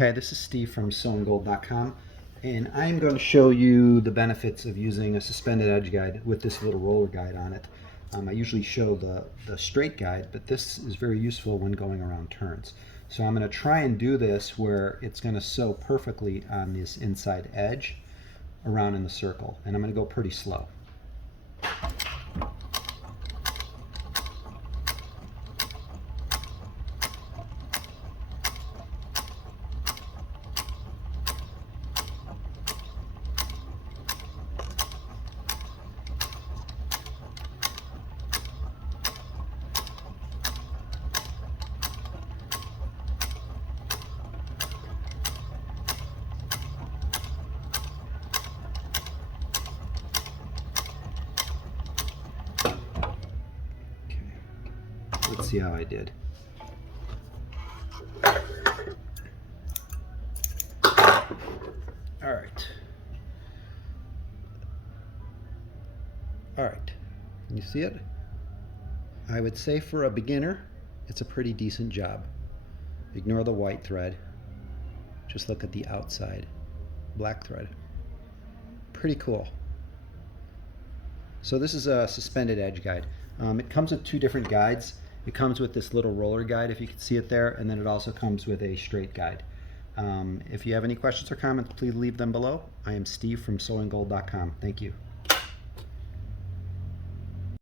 Hi, this is Steve from SewingGold.com, and I'm going to show you the benefits of using a suspended edge guide with this little roller guide on it. I usually show the straight guide, but this is very useful when going around turns. So I'm going to try and do this where it's going to sew perfectly on this inside edge around in the circle, and I'm going to go pretty slow. Let's see how I did. All right. Can you see it? I would say for a beginner, it's a pretty decent job. Ignore the white thread. Just look at the outside black thread. Pretty cool. So this is a suspended edge guide. It comes with two different guides. It comes with this little roller guide, if you can see it there, and then it also comes with a straight guide. If you have any questions or comments, please leave them below. I am Steve from SewingGold.com. Thank you.